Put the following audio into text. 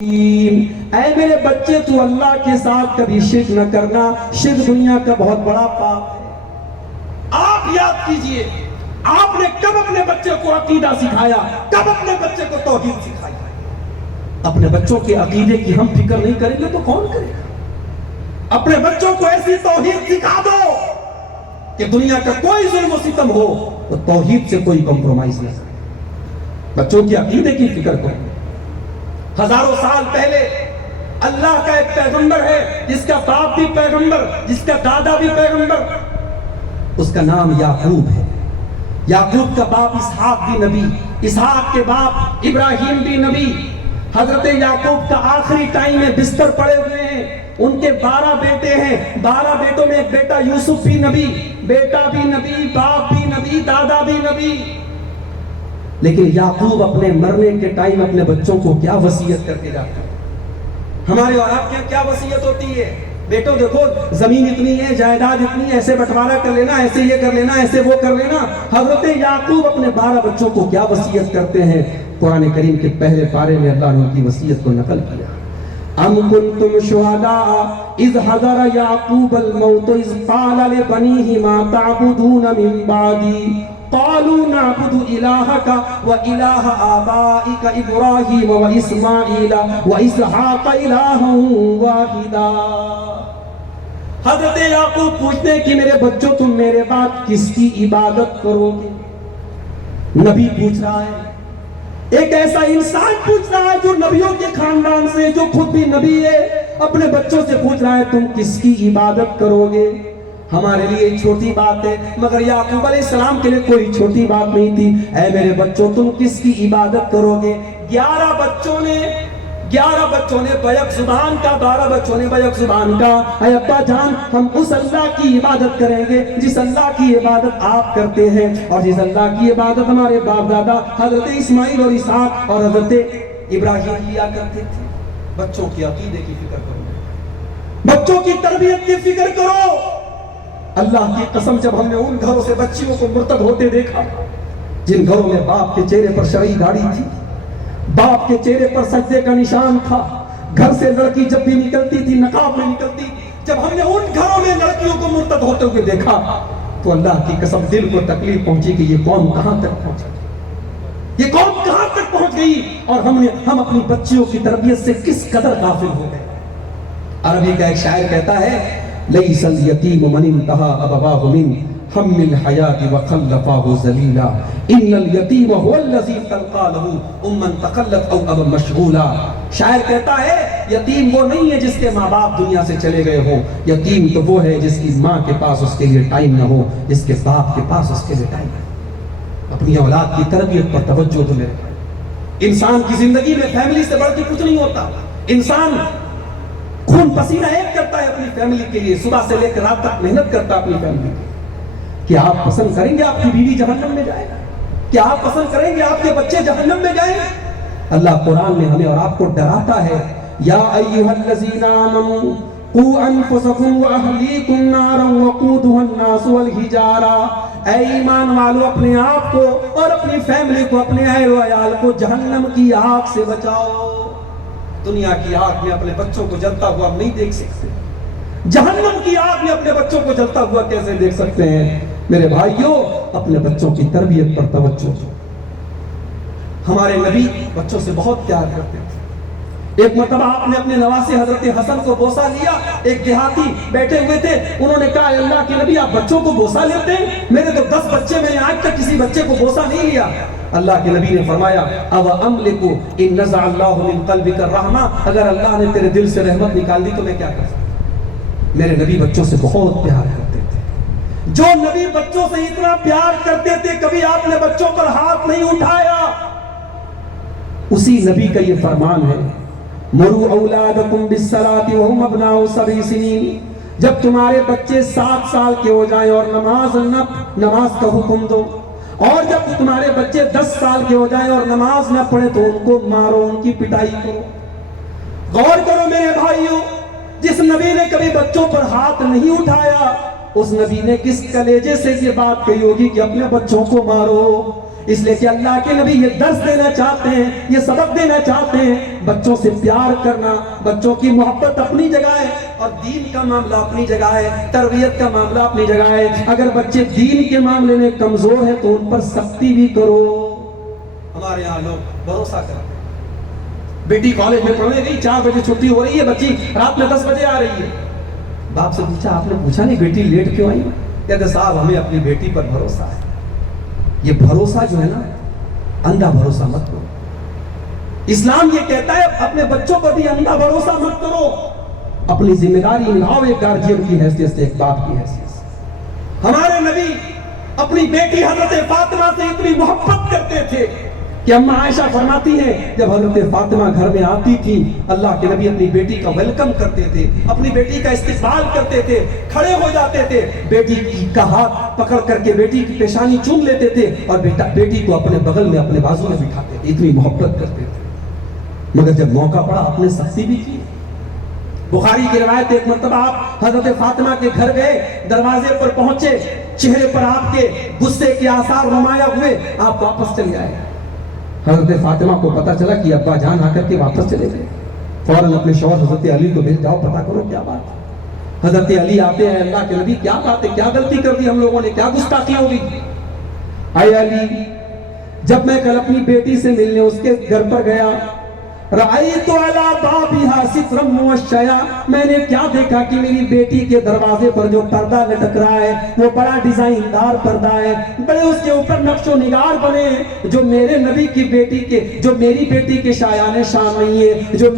اے میرے بچے تو اللہ کے ساتھ کبھی شرک نہ کرنا، شرک دنیا کا بہت بڑا پاپ ہے۔ آپ یاد کیجئے آپ نے کب اپنے بچے کو عقیدہ سکھایا، کب اپنے بچے کو توحید سکھایا؟ اپنے بچوں کے عقیدے کی ہم فکر نہیں کریں گے تو کون کرے گا؟ اپنے بچوں کو ایسی توحید سکھا دو کہ دنیا کا کوئی ظلم و ستم ہو تو توحید سے کوئی کمپرومائز نہ کرے۔ بچوں کی عقیدے کی فکر کرو۔ ہزاروں سال پہلے اللہ کا ایک پیغمبر ہے جس کا باپ بھی پیغمبر، جس کا دادا بھی پیغمبر، اس کا نام یعقوب ہے۔ یعقوب کا باپ اسحاق بھی نبی، اسحاق کے باپ ابراہیم بھی نبی۔ حضرت یعقوب کا آخری ٹائم میں بستر پڑے ہوئے ہیں، ان کے 12 بیٹے ہیں، 12 بیٹوں میں ایک بیٹا یوسف بھی نبی، بیٹا بھی نبی، باپ بھی نبی، دادا بھی نبی۔ لیکن یعقوب اپنے مرنے کے ٹائم اپنے بچوں کو کیا وصیت کر کے جاتے ہیں؟ ہمارے اور آپ کے کیا وصیت ہوتی ہے؟ بیٹو دیکھو زمین اتنی ہے، جائیداد اتنی ہے، ایسے بٹوارا کر لینا، ایسے یہ کر لینا، ایسے وہ کر لینا۔ حضرت یعقوب اپنے 12 بچوں کو کیا وصیت کرتے ہیں؟ قرآن کریم کے پہلے پارے میں اللہ نے ان کی وصیت کو نقل کیا۔ ام کنتم شہداء اذ حضر یعقوب الموت اذ قال لبنیہ ما تعبدون من بعدی قالوا نعبد إلهك وإله آبائك إبراهيم وإسماعيل وإسحاق إلها واحدا۔ حضرت یعقوب پوچھتے ہیں کہ میرے بچوں تم میرے بعد کس کی عبادت کرو گے؟ نبی پوچھ رہا ہے، ایک ایسا انسان پوچھ رہا ہے جو نبیوں کے خاندان سے، جو خود بھی نبی ہے، اپنے بچوں سے پوچھ رہا ہے تم کس کی عبادت کرو گے؟ ہمارے لیے چھوٹی بات ہے، مگر یعقوب علیہ السلام کے لیے کوئی چھوٹی بات نہیں تھی۔ اے میرے بچوں تم کس کی عبادت کرو گے؟ 11 بچوں نے بیک زبان کا، 12 بچوں نے بیک زبان کا، اے ابا جان ہم اس اللہ کی عبادت کریں گے جس اللہ کی عبادت آپ کرتے ہیں، اور جس اللہ کی عبادت ہمارے باپ دادا حضرت اسماعیل اور اسحاق اور حضرت ابراہیم کیا کرتے تھے۔ بچوں کی عقیدے کی فکر کرو، بچوں کی تربیت کی فکر کرو۔ اللہ کی قسم جب ہم نے ان گھروں سے بچیوں کو مرتد ہوتے دیکھا جن گھروں میں باپ کے چہرے پر شرعی داڑھی تھی، باپ کے چہرے پر سجدے کا نشان تھا، گھر سے لڑکی جب بھی نکلتی تھی نقاب میں نکلتی، جب ہم نے ان گھروں میں لڑکیوں کو مرتد ہوتے ہوئے دیکھا تو اللہ کی قسم دل کو تکلیف پہنچی کہ یہ قوم کہاں تک پہنچ گئی، یہ قوم کہاں تک پہنچ گئی، اور ہم اپنی بچیوں کی تربیت سے کس قدر غافل ہو گئے۔ عربی کا ایک شاعر کہتا ہے ليس اليتيم من انتهى أبواه من هم الحياة وخلفاه ذليلا إن اليتيم هو الذي تلقى له أما تقلت أو أبا مشغولا۔ شاعر کہتا ہے یتیم وہ نہیں ہے جس کے ماں باپ دنیا سے چلے گئے ہوں، یتیم تو وہ ہے جس کی ماں کے پاس اس کے لیے ٹائم نہ ہو، جس کے باپ کے پاس اس کے لیے ٹائم نہ۔ اپنی اولاد کی تربیت پر توجہ دو میرے بھائی۔ انسان کی زندگی میں فیملی سے بڑھ کے کچھ نہیں ہوتا۔ انسان خون پسینہ ایک کرتا ہے اپنی فیملی کے لیے، صبح سے لے کر رات تک محنت کرتا ہے اپنی فیملی کے لیے۔ کیا آپ پسند کریں گے آپ کی بیوی جہنم میں جائے؟ کیا آپ پسند کریں گے آپ کے بچے جہنم میں جائیں؟ اللہ قرآن میں ہمیں اور آپ کو ڈراتا ہے، یا ایھا الذین آمنوا قوا انفسکم واہلیکم نارا وقودھا الناس والحجارہ۔ اے ایمان والو اپنے آپ کو اور اپنی فیملی کو، اپنے اہل و عیال کو جہنم کی آگ سے بچاؤ۔ دنیا کی آگ میں اپنے بچوں کو جلتا ہوا ہم نہیں دیکھ سکتے، جہنم کی آگ میں اپنے بچوں کو جلتا ہوا کیسے دیکھ سکتے ہیں؟ میرے بھائیوں اپنے بچوں کی تربیت پر توجہ دو۔ ہمارے نبی بچوں سے بہت پیار کرتے تھے۔ ایک مرتبہ آپ نے اپنے نواسے حضرت حسن کو بوسہ لیا، ایک دیہاتی بیٹھے ہوئے تھے، انہوں نے کہا اے اللہ کے نبی آپ بچوں کو بوسہ لیتے ہیں؟ میرے تو 10 بچے، میں نے آج تک کسی بچے کو بوسہ نہیں لیا۔ اللہ کے نبی نے فرمایا او املکو ان نزع اللہ من قلبک الرحمہ، اگر اللہ نے تیرے دل سے رحمت نکال دی تو میں کیا کر سکتا؟ میرے نبی بچوں سے بہت پیار کرتے تھے۔ جو نبی بچوں سے اتنا پیار کرتے تھے کبھی آپ نے بچوں پر ہاتھ نہیں اٹھایا۔ اسی نبی کا یہ فرمان ہے مروا اولادکم بالصلاۃ وهم ابناء 7 سنین، جب تمہارے بچے 7 سال کے ہو جائیں اور نماز کا حکم دو، اور جب تمہارے بچے 10 سال کے ہو جائیں اور نماز نہ پڑھیں تو ان کو مارو، ان کی پٹائی کرو۔ غور کرو میرے بھائیوں، جس نبی نے کبھی بچوں پر ہاتھ نہیں اٹھایا اس نبی نے کس کلیجے سے یہ بات کہی ہوگی کہ اپنے بچوں کو مارو۔ اس لیے کہ اللہ کے نبی یہ درس دینا چاہتے ہیں, یہ سبق دینا چاہتے ہیں. بچوں سے پیار کرنا, بچوں کی محبت اپنی جگہ ہے, اور دین کا معاملہ اپنی جگہ ہے, تربیت کا معاملہ اپنی جگہ ہے. اگر بچے دین کے معاملے میں کمزور ہیں تو ان پر سختی بھی کرو. ہمارے یہاں لوگ بھروسہ کرتے ہیں, بیٹی کالج میں پڑھنے گئی, 4 بجے چھٹی ہو رہی ہے, بچی رات میں 10 بجے آ رہی ہے. باپ سے پوچھا, آپ نے پوچھا نہیں بیٹی لیٹ کیوں آئی؟ کہتے صاحب ہمیں اپنی بیٹی پر بھروسہ ہے. یہ بھروسہ جو ہے نا, اندھا بھروسہ مت کرو. اسلام یہ کہتا ہے اپنے بچوں پر بھی اندھا بھروسہ مت کرو, اپنی ذمہ داری نبھاؤ ایک گارجین کی حیثیت سے, ایک باپ کی حیثیت سے. ہمارے نبی اپنی بیٹی حضرت فاطمہ سے اتنی محبت کرتے تھے کہ اماں عائشہ فرماتی ہیں جب حضرت فاطمہ گھر میں آتی تھی, اللہ کے نبی اپنی بیٹی کا ویلکم کرتے تھے, اپنی بیٹی کا استقبال کرتے تھے, کھڑے ہو جاتے تھے, بیٹی کا ہاتھ پکڑ کر کے بیٹی کی پیشانی چوم لیتے تھے, اور بیٹی کو اپنے بغل میں اپنے بازو میں بٹھاتے تھے. اتنی محبت کرتے تھے. مگر جب موقع پڑا آپ نے سختی بھی کی. بخاری کی روایت, ایک مرتبہ آپ حضرت فاطمہ کے گھر گئے, دروازے پر پہنچے, چہرے پر آپ کے غصے کے آثار نمایاں ہوئے, آپ واپس چل گئے. حضرت فاطمہ کو پتا چلا کہ ابا جان آ کر کے واپس چلے گئے. فوراً اپنے شوہر حضرت علی کو بھیج, جاؤ پتا کرو کیا بات ہے. حضرت علی آتے ہیں, اللہ کے نبی کیا بات ہے, کیا غلطی کر دی ہم لوگوں نے, کیا گستاخی ہوگی؟ اے علی, جب میں کل اپنی بیٹی سے ملنے اس کے گھر پر گیا, رأیت علی بابھا سترا موشیا, میں نے کیا دیکھا کہ میری بیٹی کے دروازے پر جو پردہ لٹک رہا ہے وہ بڑا ڈیزائن دار پردہ ہے, بڑے اس کے اوپر نقش و نگار بنے ہیں, جو میرے نبی کی بیٹی کے, جو میری بیٹی کے شایان شان نہیں ہے, جو